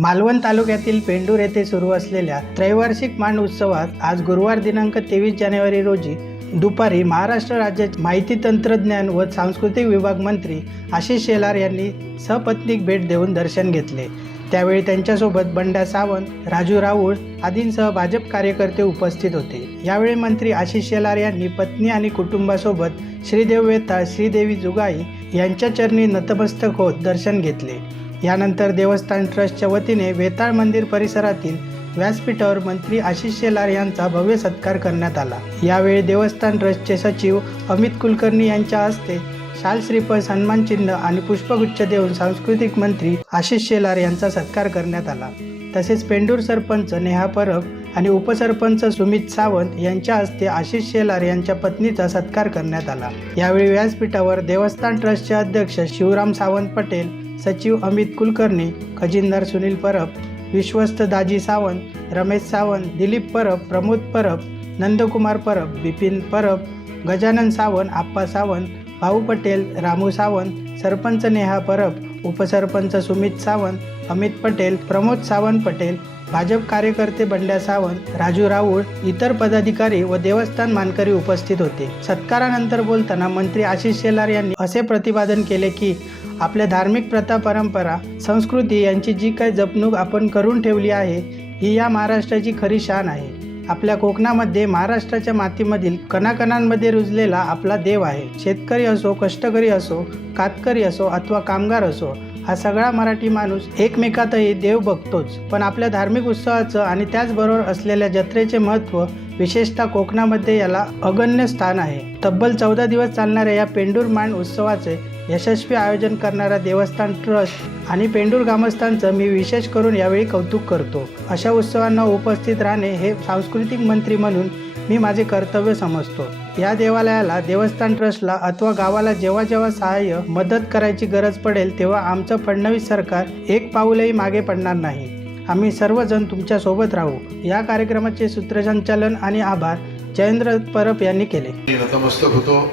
मालवण तालुक्यातील पेंडूर येथे सुरू असलेल्या त्रैवार्षिक मांड उत्सवात आज गुरुवार दिनांक तेवीस जानेवारी रोजी दुपारी महाराष्ट्र राज्याचे माहिती तंत्रज्ञान व सांस्कृतिक विभाग मंत्री आशिष शेलार यांनी सपत्नीक भेट देऊन दर्शन घेतले. त्यावेळी त्यांच्यासोबत बंडा सावंत राजू राऊळ आदींसह भाजप कार्यकर्ते उपस्थित होते. यावेळी मंत्री आशिष शेलार यांनी पत्नी आणि कुटुंबासोबत श्रीदेव वेताळ श्रीदेवी जुगाई यांच्या चरणी नतमस्तक होत दर्शन घेतले. यानंतर देवस्थान ट्रस्टच्या वतीने वेताळ मंदिर परिसरातील व्यासपीठावर मंत्री आशिष शेलार यांचा भव्य सत्कार करण्यात आला. यावेळी देवस्थान ट्रस्टचे सचिव अमित कुलकर्णी यांच्या हस्ते शाल श्रीफळ सन्मान चिन्ह आणि पुष्पगुच्छ देऊन सांस्कृतिक मंत्री आशिष शेलार यांचा सत्कार करण्यात आला. तसेच पेंडूर सरपंच नेहा परब आणि उपसरपंच सुमित सावंत यांच्या हस्ते आशिष शेलार यांच्या पत्नीचा सत्कार करण्यात आला. यावेळी व्यासपीठावर देवस्थान ट्रस्टचे अध्यक्ष शिवराम सावंत पटेल सचिव अमित कुलकर्णी खजिनदार सुनील परब विश्वस्त दाजी सावंत रमेश सावंत दिलीप परब प्रमोद परब नंदकुमार परब बिपिन परब गजानन सावंत आप्पा सावंत भाऊ पटेल रामू सावंत सरपंच नेहा परब उपसरपंच सुमित सावंत अमित पटेल प्रमोद सावंत पटेल भाजप कार्यकर्ते बंड्या सावंत राजू राऊळ इतर पदाधिकारी व देवस्थान मानकरी उपस्थित होते. सत्कारानंतर बोलताना मंत्री आशिष शेलार यांनी असे प्रतिपादन केले की आपल्या धार्मिक प्रथा परंपरा संस्कृती यांची जी काही जपणूक आपण करून ठेवली आहे ही या महाराष्ट्राची खरी शान आहे. आपल्या कोकणामध्ये महाराष्ट्राच्या मातीमधील कणाकणांमध्ये रुजलेला आपला देव आहे. शेतकरी असो कष्टकरी असो कातकरी असो अथवा कामगार असो हा सगळा मराठी माणूस एकमेकातही देव बघतोच. पण आपल्या धार्मिक उत्सवाचं आणि त्याचबरोबर असलेल्या जत्रेचे महत्त्व विशेषतः कोकणामध्ये याला अगण्य स्थान आहे. तब्बल चौदा दिवस चालणाऱ्या या पेंडूर मांड उत्सवाचे यशस्वी आयोजन करणारा देवस्थान ट्रस्ट आणि पेंडूर ग्रामस्थांचं मी विशेष करून यावेळी कौतुक करतो. अशा उत्सवांना उपस्थित राहणे हे सांस्कृतिक मंत्री म्हणून मी माझे कर्तव्य समजतो. या देवालयाला देवस्थान ट्रस्टला अथवा गावाला जेव्हा जेव्हा सहाय्य मदत करायची गरज पडेल तेव्हा आमचं फडणवीस सरकार एक पाऊलही मागे पडणार नाही. आम्ही सर्वजण तुमच्यासोबत राहू. या कार्यक्रमाचे सूत्रसंचालन आणि आभार जयेंद्र परब यांनी केले. नतमस्तक होतो.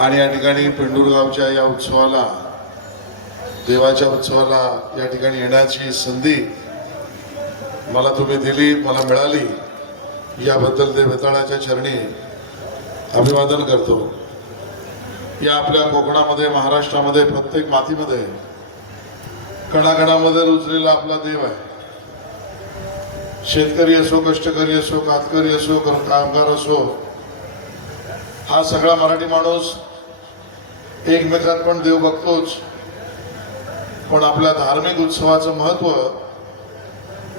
आणि या ठिकाणी पेंडूरगावच्या या उत्सवाला देवाच्या उत्सवाला या ठिकाणी येण्याची संधी मला तुम्ही दिली मला मिळाली. याबद्दल देवताळाच्या चरणी अभिवादन करतो. या आपल्या कोकणामध्ये महाराष्ट्रामध्ये प्रत्येक मातीमध्ये कणाकणामध्ये रुजलेला आपला देव आहे. शेतकरी असो कष्टकरी असो कातकरी असो कामगार असो हा सगळा मराठी माणूस एकमेकात पण देव बघतोच. पण आपल्या धार्मिक उत्सवाचं महत्त्व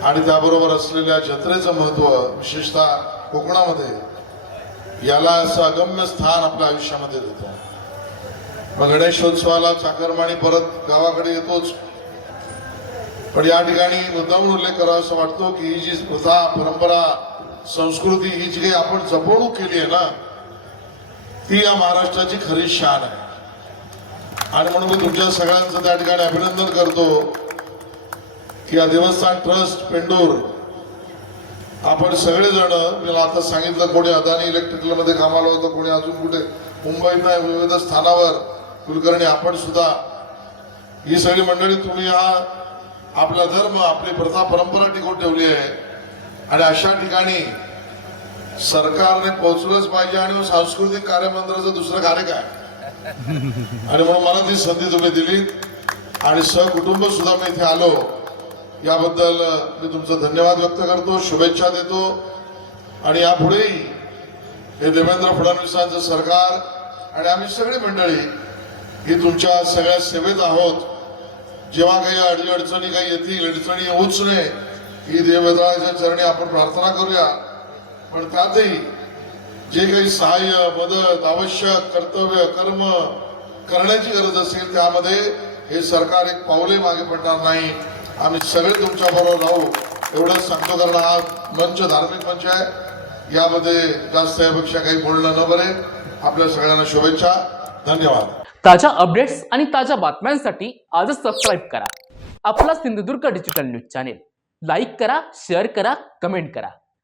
आणि त्याबरोबर असलेल्या जत्रेचं महत्त्व विशेषतः कोकणामध्ये याला असं अगम्य स्थान आपल्या आयुष्यामध्ये देतो. मग गणेशोत्सवाला चाकरमाणी परत गावाकडे येतोच. पण या ठिकाणी मुद्दामून उल्लेख करावा असं वाटतो की ही जी प्रथा परंपरा संस्कृती ही जी काही आपण जपवणूक केली आहे ना ती या महाराष्ट्राची खरी शान आहे. आणि म्हणून मी तुमच्या सगळ्यांचं त्या ठिकाणी अभिनंदन करतो की या देवस्थान ट्रस्ट पेंडूर आपण सगळेजण मला आता सांगितलं कोणी अदानी इलेक्ट्रिकलमध्ये कामाला होतं कोणी अजून कुठे मुंबईत नाही विविध स्थानावर कुलकर्णी आपण सुद्धा ही सगळी मंडळी तुम्ही हा आपला धर्म आपली प्रथा परंपरा टिकवून ठेवली आहे. आणि अशा ठिकाणी सरकारने पोहोचलंच पाहिजे आणि मग सांस्कृतिक कार्यमंत्र्याचं दुसरं कार्य काय? आणि म्हणून मला ती संधी तुम्ही दिली. आणि सहकुटुंब सुद्धा मी इथे आलो. याबद्दल मी तुमचं धन्यवाद व्यक्त करतो शुभेच्छा देतो. आणि यापुढेही हे देवेंद्र फडणवीसांचं सरकार आणि आम्ही सगळी मंडळी ही तुमच्या सगळ्या सेवेत आहोत. जेव्हा काही अडी अडचणी काही येतील अडचणी येऊच नये ही देवदराच्या चरणी आपण प्रार्थना करूया. पण त्यातही जे काही सहाय्य मदत आवश्यक कर्तव्य कर्म करण्याची गरज असेल त्यामध्ये हे सरकार एक पावले मागे पडणार नाही. आम्ही सगळे तुमच्या बरोबर राहू एवढंच सांगतो कारण हा मंच धार्मिक मंच आहे. यामध्ये जास्त यापेक्षा काही बोलणं न बरे. आपल्या सगळ्यांना शुभेच्छा. धन्यवाद. ताज्या अपडेट्स आणि ताज्या बातम्यांसाठी आजच सबस्क्राईब करा. आपला Sindhudurg digital news channel like करा शेअर करा कमेंट करा.